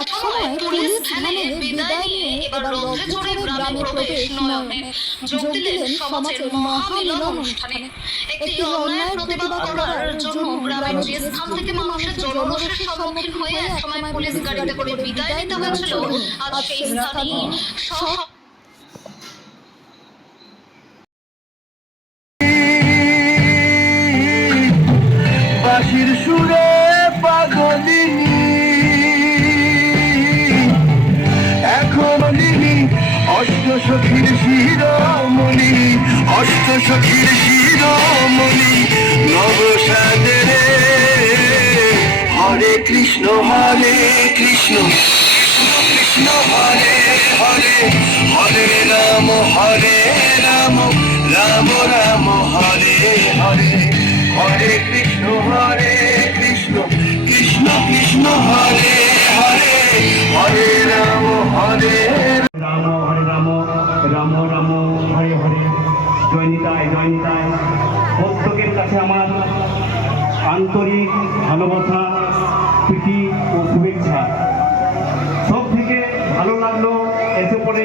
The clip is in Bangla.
একসময় পুলিশ ভ্যানে বিদায় নিয়ে এবার রথচড়ে গ্রামে প্রবেশ নয়নের যোগ দিলেন সমাজের মহামিলন অনুষ্ঠানে। একটি অন্যায়ের প্রতিবাদ করার জন্য গ্রামের যে স্থান থেকে মানুষের জনরোষের সম্মুখীন হয়ে একসময় পুলিশ গাড়িতে করে বিদায় নিতে হয়েছিল, আজ সেই স্থানেই বাঁশির সুরে পাগলিনী এখনই অষ্টসখীর শিরোমণি, অষ্টসখীর শিরোমণি নবসাদের হরে কৃষ্ণ হরে কৃষ্ণ কৃষ্ণ হরে হরে, হরে রাম রাম রাম হরে হরে, হরে কৃষ্ণ কৃষ্ণ কৃষ্ণ হরে হরে, হরে রাম হরে রাম রাম রাম হরে হরে। জয়নিতায় জয়নিতায়। প্রত্যেকের কাছে আমার আন্তরিক ভালোবাসা, প্রীতি ও শুভেচ্ছা। সব থেকে ভালো লাগলো এসে পড়ে